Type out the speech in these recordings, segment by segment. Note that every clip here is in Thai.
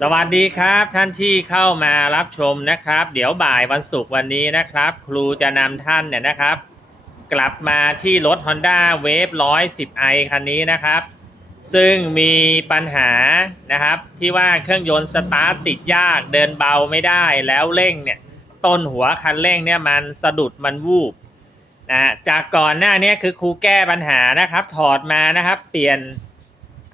สวัสดีครับท่านที่เข้ามารับชมนะครับ เดี๋ยวบ่ายวันศุกร์วันนี้นะครับ ครูจะนำท่านเนี่ยนะครับ กลับมาที่รถ Honda Wave 110i คันนี้นะครับ ซึ่งมีปัญหานะครับที่ว่าเครื่องยนต์สตาร์ทติดยากเดินเบาไม่ได้แล้วเร่งเนี่ยต้นหัวคันเร่งเนี่ยมันสะดุดมันวูบนะจากก่อนหน้านี้คือครูแก้ปัญหานะครับ ถอดมานะครับ เปลี่ยน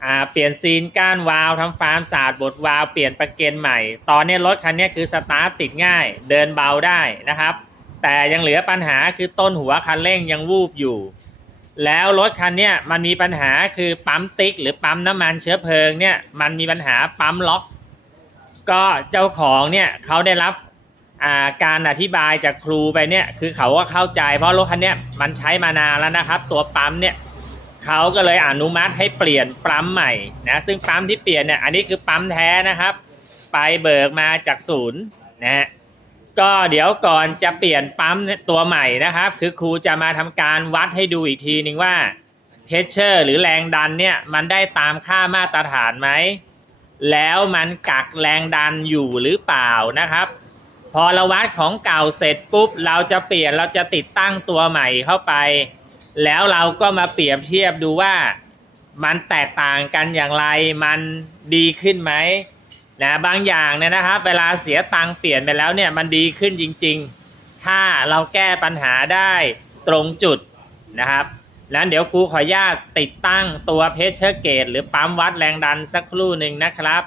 อ่าเปลี่ยนซีนก้านวาวทำฟาร์มศาสตร์บดวาวเปลี่ยนประเกนใหม่ ตอนนี้รถคันนี้คือสตาร์ทติดง่าย เดินเบาได้นะครับ แต่ยังเหลือปัญหาคือต้นหัวคันเร่งยังวูบอยู่ แล้วรถคันนี้มันมีปัญหาคือปั๊มติ๊ก หรือปั๊มน้ำมันเชื้อเพลิงเนี่ยมันมีปัญหาปั๊มล็อก ก็เจ้าของเนี่ยเขาได้รับาการอธิบายจากครูไปเนี่ยคือเขาก็เข้าใจ เพราะรถคันนี้มันใช้มานานแล้วนะครับ ตัวปั๊มเนี่ย เขาก็เลยอนุมัติให้เปลี่ยนปั๊มใหม่นะซึ่งปั๊มที่เปลี่ยนเนี่ยอันนี้คือปั๊มแท้นะครับ ไปเบิกมาจากศูนย์นะฮะก็เดี๋ยวก่อนจะเปลี่ยนปั๊มตัวใหม่นะครับ คือครูจะมาทำการวัดให้ดูอีกทีนึงว่าเพชเชอร์หรือแรงดันเนี่ยมันได้ตามค่ามาตรฐานไหม แล้วมันกักแรงดันอยู่หรือเปล่านะครับ พอเราวัดของเก่าเสร็จปุ๊บ เราจะเปลี่ยนเราจะติดตั้งตัวใหม่เข้าไป แล้วเราก็มาเปรียบเทียบดูว่ามันแตกต่างกันอย่างไรมันดีขึ้นไหมนะบางอย่างเนี่ยนะครับ เวลาเสียตังค์เปลี่ยนไปแล้วเนี่ยมันดีขึ้นจริง ๆ ถ้าเราแก้ปัญหาได้ตรงจุดนะครับแล้วเดี๋ยวครูขออนุญาตติดตั้งตัวเพชเชอร์เกตหรือปั๊มวัดแรงดันสักครู่หนึ่งนะครับ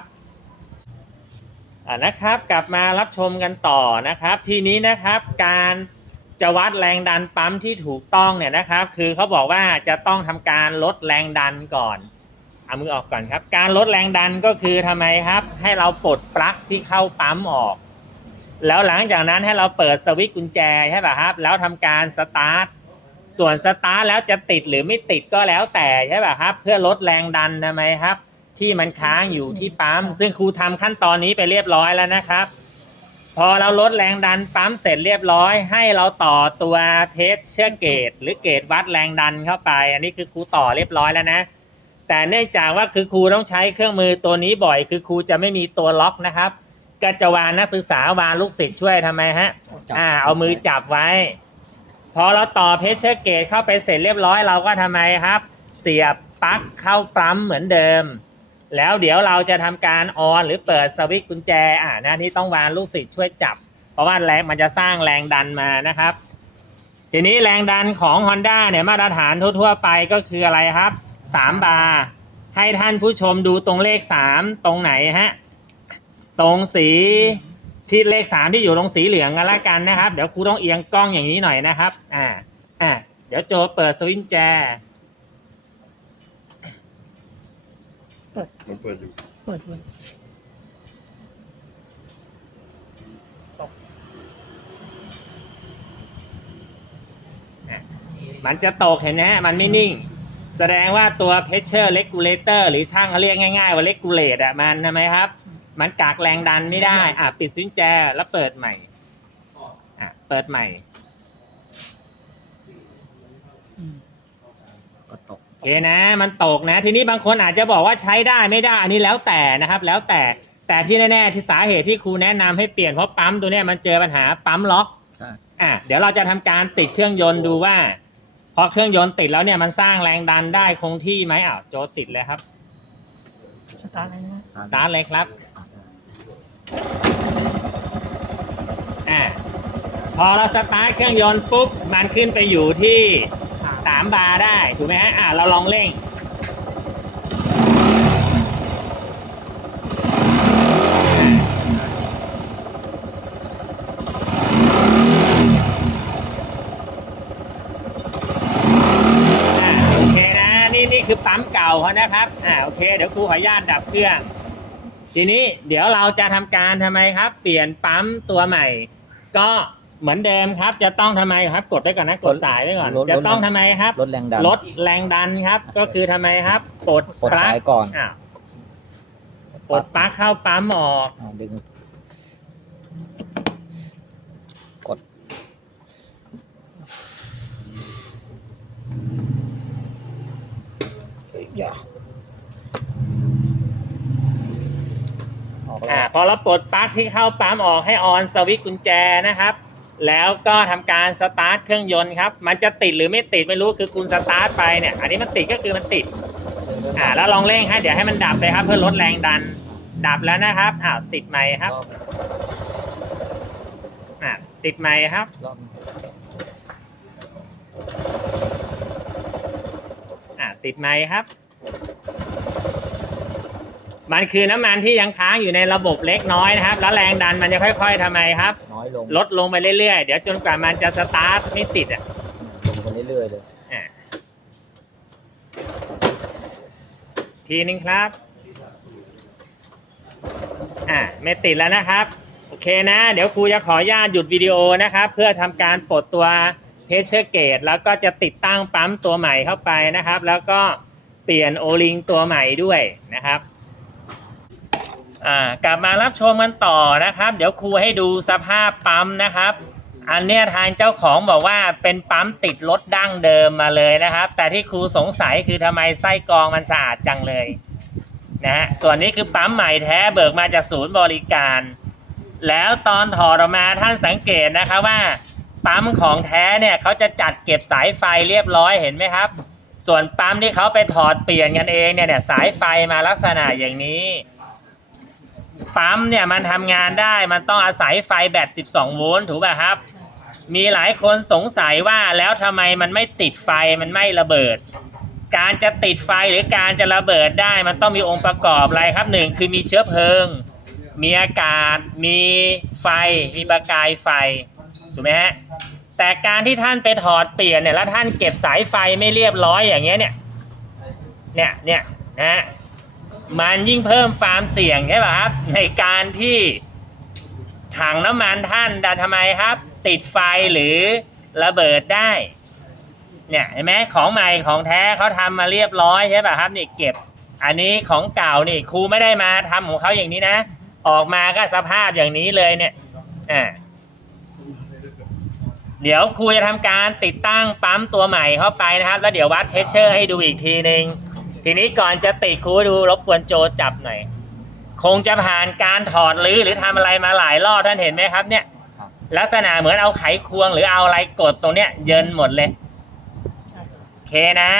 อ่านะครับ กลับมารับชมกันต่อนะครับ ทีนี้นะครับการ จะวัดแรงดันปั๊มที่ถูกต้องเนี่ยนะครับ คือเขาบอกว่าจะต้องทำการลดแรงดันก่อนเอามือออกก่อนครับ การลดแรงดันก็คือทำไมครับ ให้เราปลดปลั๊กที่เข้าปั๊มออก แล้วหลังจากนั้นให้เราเปิดสวิตช์กุญแจใช่ป่ะครับ แล้วทำการสตาร์ทส่วนสตาร์ทแล้วจะติดหรือไม่ติดก็แล้วแต่ใช่ป่ะครับ เพื่อลดแรงดันทำไมครับ ที่มันค้างอยู่ที่ปั๊มซึ่งครูทำขั้นตอนนี้ไปเรียบร้อยแล้วนะครับ พอเราลดแรงดันปั๊มเสร็จเรียบร้อย ให้เราต่อตัวเพชเชื่อเกต หรือเกตวัดแรงดันเข้าไป อันนี้คือครูต่อเรียบร้อยแล้วนะ แต่เนื่องจากว่าคือครูต้องใช้เครื่องมือตัวนี้บ่อย คือครูจะไม่มีตัวล็อกนะครับก็จะวานนักศึกษาวานลูกศิษย์ช่วยทำไมฮะอ่า เอามือจับไว้ พอเราต่อเพชเชอร์เกตเข้าไปเสร็จเรียบร้อยเราก็ทำไมครับ เสียบปลั๊กเข้าปั๊มเหมือนเดิม แล้วเดี๋ยวเราจะทำการออนหรือเปิดสวิตช์กุญแจอ่าหน้าที่ต้องวานลูกศิษย์ช่วยจับ เพราะว่าแรงมันจะสร้างแรงดันมานะครับ ทีนี้แรงดันของ Honda เนี่ยมาตรฐานทั่วๆไปก็คืออะไรครับ 3 บาร์ให้ท่านผู้ชมดูตรงเลข 3 ตรงไหนฮะตรงสีที่เลข 3 ที่อยู่ตรงสีเหลืองกันละกันนะครับ เดี๋ยวครูต้องเอียงกล้องอย่างนี้หน่อยนะครับอ่าอ่าเดี๋ยวโจเปิดสวิตช์กุญ แจมันเปิดอยู่ เปิดเลยมันจะตกเห็นไหมฮะมันไม่นิ่ง แสดงว่าตัว pressure regulator หรือช่างเขาเรียกง่ายๆ ว่า regulate อะมันทำไมครับ มันกักแรงดันไม่ได้ อะ ปิดสวิตช์แจแล้วเปิดใหม่ อะ เปิดใหม่อืมก็ตกโอ เคนะ มันตกนะ ทีนี้บางคนอาจจะบอกว่าใช้ได้ไม่ได้ อันนี้แล้วแต่นะครับ แล้วแต่ แต่ที่แน่ๆที่สาเหตุที่ครูแนะนำให้เปลี่ยนเพราะปั๊มตัวเนี้ยมันเจอปัญหาปั๊มล็อก ใช่อะเดี๋ยวเราจะทำการติดเครื่องยนต์ดูว่า พอเครื่องยนต์ติดแล้วเนี่ยมันสร้างแรงดันได้คงที่ไหมอ้าวโจติดเลยครับสตาร์ทเลยนะสตาร์ทเลยครับ อ่าพอเราสตาร์ทเครื่องยนต์ปุ๊บมันขึ้นไปอยู่ที่ สามบาร์ได้ ถูกไหมฮะอ่าเราลองเร่ง อ่าโอเคนะ นี่นี่คือปั๊มเก่าเขานะครับ อ่าโอเค เดี๋ยวครูขออนุญาตดับเครื่อง ทีนี้เดี๋ยวเราจะทำการทำไมครับ เปลี่ยนปั๊มตัวใหม่ ก็ เหมือนเดิมครับ จะต้องทำไมครับ กดไว้ก่อนนะกดสายไว้ก่อนลดจะต้องลด ทำไมครับ ลดแรงดัน ลดแรงดันครับ ก็คือทำไมครับปลดกดสายก่อนอ้าวปลดปลั๊กเข้าปั๊มออก เอาดึง กด เอ้ยอย่าอกแล้อ่าวพอเราปลดปลั๊กที่เข้าปั๊มออกให้ออนสวิตช์กุญแจนะครับ แล้วก็ทำการสตาร์ทเครื่องยนต์ครับ มันจะติดหรือไม่ติดไม่รู้คือคุณสตาร์ทไปเนี่ย อันนี้มันติดก็คือมันติด อ่า แล้วลองเร่งให้เดี๋ยวให้มันดับเลยครับ เพื่อลดแรงดัน ดับแล้วนะครับ อ้าวติดไหมครับ อ่าติดไหมครับ อ่าติดไหมค์ครับ มันคือน้ำมันที่ยังค้างอยู่ในระบบเล็กน้อยนะครับ แล้วแรงดันมันจะค่อย ๆทำไมครับ น้อยลงลดลงไปเรื่อยๆ เดี๋ยวจนกว่ามันจะสตาร์ทไม่ติดอะลงไปเรื่อยๆเลยอะทีนึงครับ อ่าไม่ติดแล้วนะครับ โอเคนะ เดี๋ยวครูจะขออนุญาตหยุดวิดีโอนะครับ เพื่อทำการปลดตัวเพชเชอร์เกตแล้วก็จะติดตั้งปั๊มตัวใหม่เข้าไปนะครับ แล้วก็เปลี่ยนโอลิงตัวใหม่ด้วยนะครับ อ่ากลับมารับชมกันต่อนะครับ เดี๋ยวครูให้ดูสภาพปั๊มนะครับ อันเนี้ยทางเจ้าของบอกว่าเป็นปั๊มติดรถดั้งเดิมมาเลยนะครับ แต่ที่ครูสงสัยคือทำไมไส้กรองมันสะอาดจังเลยนะฮะส่วนนี้คือปั๊มใหม่แท้เบิกมาจากศูนย์บริการ แล้วตอนถอดออกมาท่านสังเกตนะคะว่า ปั๊มของแท้เนี่ยเขาจะจัดเก็บสายไฟเรียบร้อยเห็นไหมครับ ส่วนปั๊มที่เขาไปถอดเปลี่ยนกันเองเนี่ยเนี่ยสายไฟมาลักษณะอย่างนี้ ปั๊มเนี่ยมันทำงานได้มันต้องอาศัยไฟแบต 12 โวลต์ถูกป่ะครับ มีหลายคนสงสัยว่าแล้วทำไมมันไม่ติดไฟมันไม่ระเบิด การจะติดไฟหรือการจะระเบิดได้มันต้องมีองค์ประกอบอะไรครับหนึ่งคือมีเชื้อเพลิง มีอากาศ มีไฟ มีประกายไฟถูกไหมฮะแต่การที่ท่านไปถอดเปลี่ยนเนี่ยแล้วท่านเก็บสายไฟไม่เรียบร้อยอย่างเงี้ยเนี่ยเนี่ยเนี่ยนะฮะ มันยิ่งเพิ่มความเสี่ยงใช่ป่ะครับ ในการที่ถังน้ำมันท่านจะทำไมครับ ติดไฟหรือระเบิดได้ เนี่ยเห็นไหมของใหม่ของแท้เขาทำมาเรียบร้อยใช่ป่ะครับนี่เก็บ อันนี้ของเก่านี่ครูไม่ได้มาทำของเขาอย่างนี้นะ ออกมาก็สภาพอย่างนี้เลยเนี่ยอ่าเดี๋ยวครูจะทำการติดตั้งปั๊มตัวใหม่เข้าไปนะครับ แล้วเดี๋ยววัดเพชเชอร์ให้ดูอีกทีหนึ่ง ทีนี้ก่อนจะติดครูดูรบกวนโจจับหน่อย คงจะผ่านการถอดรื้อหรือทำอะไรมาหลายรอบท่านเห็นไหมครับ เนี่ยครับลักษณะเหมือนเอาไขควงหรือเอาอะไรกดตรงเนี้ยเยินหมดเลยใช่โอเคนะ